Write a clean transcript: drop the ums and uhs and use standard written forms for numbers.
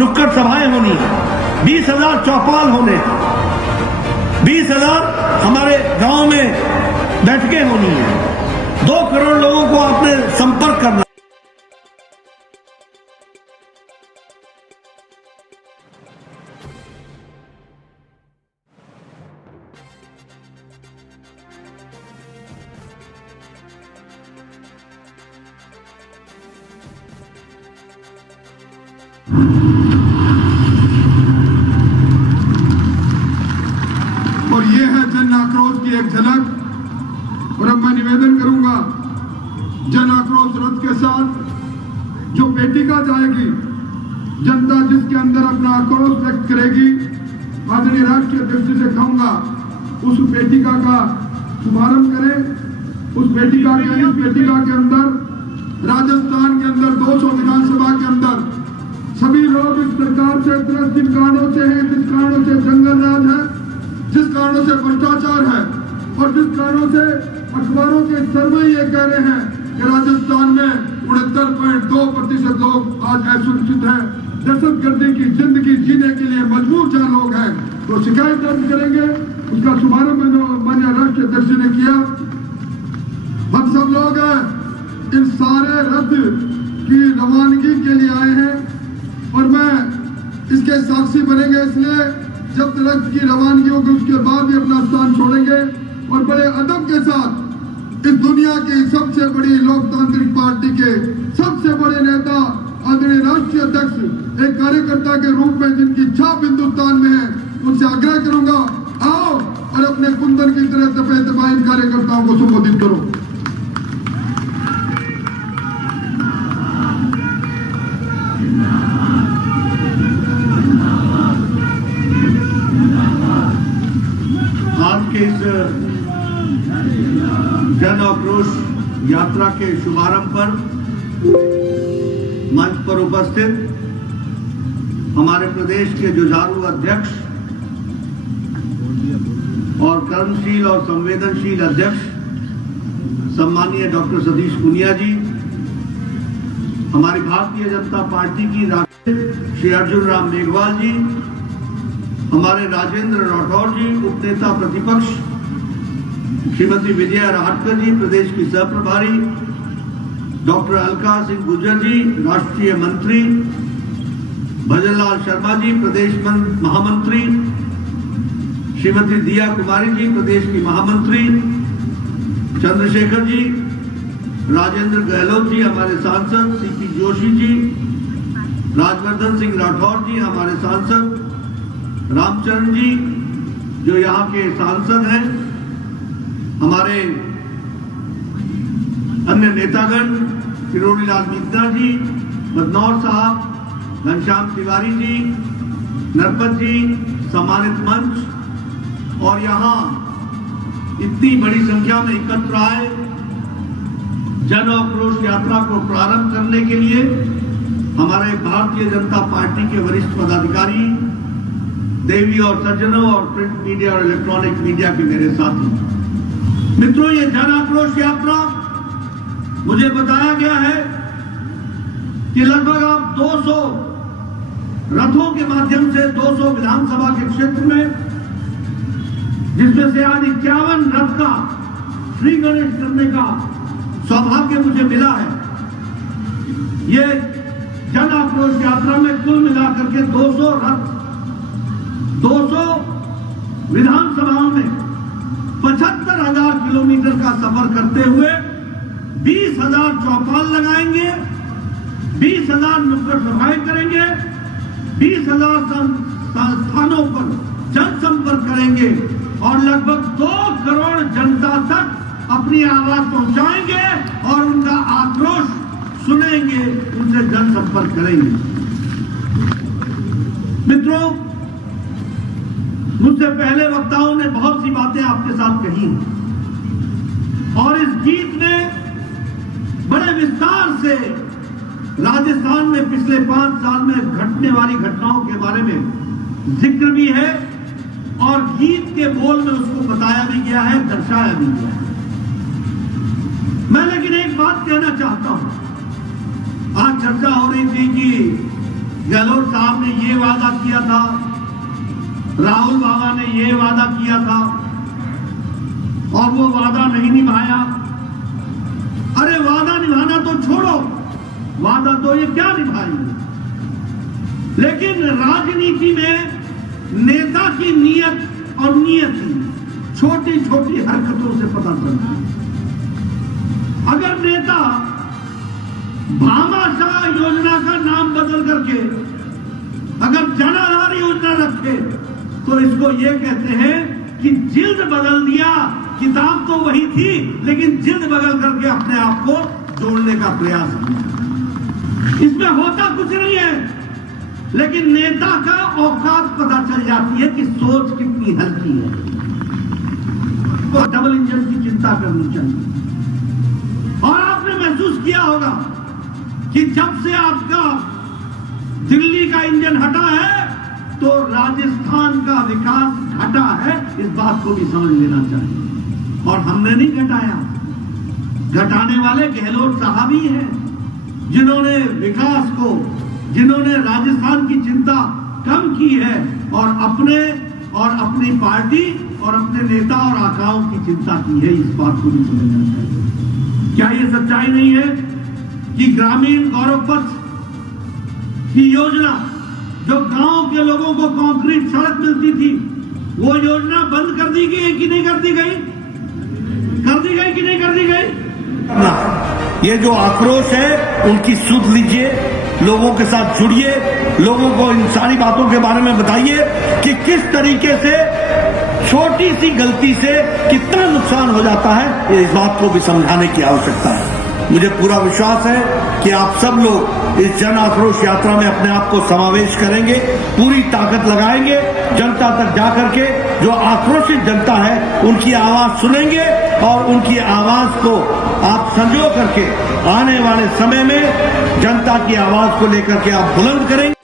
नुक्कड़ सभाएं होनी है, 20,000 चौपाल होने, 20,000 हमारे गांव में बैठकें होनी है, 2 करोड़ लोगों को आपने संपर्क करना। और ये है जन आक्रोश की एक झलक। और अब मैं निवेदन करूंगा, जन आक्रोश रथ के साथ जो पेटिका जाएगी, जनता जिसके अंदर अपना आक्रोश व्यक्त करेगी, आदरणीय राष्ट्रीय अध्यक्ष से कहूंगा उस पेटिका का शुभारंभ करें। उस पेटिका के अंदर राजस्थान के अंदर 200 विधानसभा के अंदर सभी लोग इस सरकार से त्रस्त जिन कारणों से हैं, जिस कारणों से जंगल राज है, जिस कारणों से भ्रष्टाचार है और जिस कारणों से अखबारों के सर्वे ये कह रहे हैं कि राजस्थान में 69.2% लोग आज असुरक्षित हैं, दहशतगर्दी की जिंदगी जीने के लिए मजबूर जहां लोग हैं, तो शिकायत दर्ज करेंगे। उसका शुभारंभ जो माननीय राष्ट्रीय अध्यक्ष ने किया, हम सब लोग इन सारे रथ की रवानगी के लिए आए हैं और मैं इसके साक्षी बनेंगे। इसलिए जब रथ की रवानगी होगी उसके बाद भी अपना स्थान छोड़ेंगे और बड़े अदब के साथ इस दुनिया की सबसे बड़ी लोकतांत्रिक पार्टी के सबसे बड़े नेता आदरणीय राष्ट्रीय अध्यक्ष एक कार्यकर्ता के रूप में जिनकी छाप हिंदुस्तान में है, उनसे आग्रह करूंगा, आओ और अपने कुंदन की तरह दफे दफा इन कार्यकर्ताओं को संबोधित करो। आज के इस जन आक्रोश यात्रा के शुभारंभ पर मंच पर उपस्थित हमारे प्रदेश के जुझारू अध्यक्ष और कर्मशील और संवेदनशील अध्यक्ष सम्मानीय डॉक्टर सतीश पुनिया जी, हमारी भारतीय जनता पार्टी की श्री अर्जुन राम मेघवाल जी, हमारे राजेंद्र राठौर जी, उपनेता प्रतिपक्ष श्रीमती विजया राहटकर जी, प्रदेश की सहप्रभारी डॉक्टर अलका सिंह गुर्जर जी, राष्ट्रीय मंत्री भजनलाल शर्मा जी, प्रदेश महामंत्री श्रीमती दिया कुमारी जी, प्रदेश की महामंत्री चंद्रशेखर जी, राजेंद्र गहलोत जी, हमारे सांसद सीपी जोशी जी, राजवर्धन सिंह राठौर जी, हमारे सांसद रामचरण जी जो यहाँ के सांसद हैं, हमारे अन्य नेतागण किरोड़ी लाल मीतना जी, बदनौर साहब, घनश्याम तिवारी जी, नरपत जी, सम्मानित मंच और यहाँ इतनी बड़ी संख्या में एकत्र आए जन आक्रोश यात्रा को प्रारंभ करने के लिए हमारे भारतीय जनता पार्टी के वरिष्ठ पदाधिकारी, देवी और सज्जनों और प्रिंट मीडिया और इलेक्ट्रॉनिक मीडिया के मेरे साथी मित्रों, ये जन आक्रोश यात्रा मुझे बताया गया है कि लगभग आप 200 रथों के माध्यम से 200 विधानसभा के क्षेत्र में, जिसमें से आज 51 रथ का श्री गणेश करने का सौभाग्य मुझे मिला है। ये जन आक्रोश यात्रा में कुल मिलाकर के 200 रथ 200 विधानसभाओं में 75,000 किलोमीटर का सफर करते हुए 20,000 चौपाल लगाएंगे, 20,000 नुक्कड़ सभाएं करेंगे, 20,000 स्थानों पर जनसंपर्क करेंगे और लगभग 2 करोड़ जनता तक अपनी आवाज पहुंचाएंगे और उनका आक्रोश सुनेंगे, उनसे जनसंपर्क करेंगे। मित्रों, मुझसे पहले वक्ताओं ने बहुत सी बातें आपके साथ कही और इस गीत में बड़े विस्तार से राजस्थान में पिछले 5 साल में घटने वाली घटनाओं के बारे में जिक्र भी है और गीत के बोल में उसको बताया भी गया है, दर्शाया भी गया है। मैं लेकिन एक बात कहना चाहता हूं। आज चर्चा हो रही थी कि गहलोत साहब ने ये वादा किया था, राहुल बाबा ने ये वादा किया था और वो वादा नहीं निभाया। अरे वादा निभाना तो छोड़ो, वादा तो ये क्या निभाएंगे। लेकिन राजनीति में नेता की नीयत और नियति छोटी छोटी हरकतों से पता चलती है। अगर नेता भामाशाह योजना का नाम बदल करके अगर जन आधार योजना रखे तो इसको ये कहते हैं कि जिल्द बदल दिया, किताब तो वही थी लेकिन जिल्द बदल करके अपने आप को जोड़ने का प्रयास किया। इसमें होता कुछ नहीं है, लेकिन नेता का औकात पता चल जाती है कि सोच कितनी हल्की है। तो डबल इंजन की चिंता करनी चाहिए। और आपने महसूस किया होगा कि जब से आपका दिल्ली का इंजन हटा है तो राजस्थान का विकास घटा है, इस बात को भी समझ लेना चाहिए। और हमने नहीं घटाया, घटाने वाले गहलोत साहब ही हैं, जिन्होंने विकास को, जिन्होंने राजस्थान की चिंता कम की है और अपनी पार्टी और अपने नेता और आकाओं की चिंता की है। इस बात को भी समझना चाहिए। क्या ये सच्चाई नहीं है कि ग्रामीण गौरव पथ की योजना, जो गांव के लोगों को कंक्रीट सड़क मिलती थी, वो योजना बंद कर दी गई कि नहीं कर दी गई? कर दी गई कि नहीं कर दी गई? ये जो आक्रोश है उनकी सुध लीजिए, लोगों के साथ जुड़िए, लोगों को इन सारी बातों के बारे में बताइए कि किस तरीके से छोटी सी गलती से कितना नुकसान हो जाता है। इस बात को भी समझाने की आवश्यकता है। मुझे पूरा विश्वास है कि आप सब लोग इस जन आक्रोश यात्रा में अपने आप को समावेश करेंगे, पूरी ताकत लगाएंगे, जनता तक जाकर के जो आक्रोशित जनता है उनकी आवाज सुनेंगे और उनकी आवाज को आप संजो करके आने वाले समय में जनता की आवाज को लेकर के आप बुलंद करेंगे।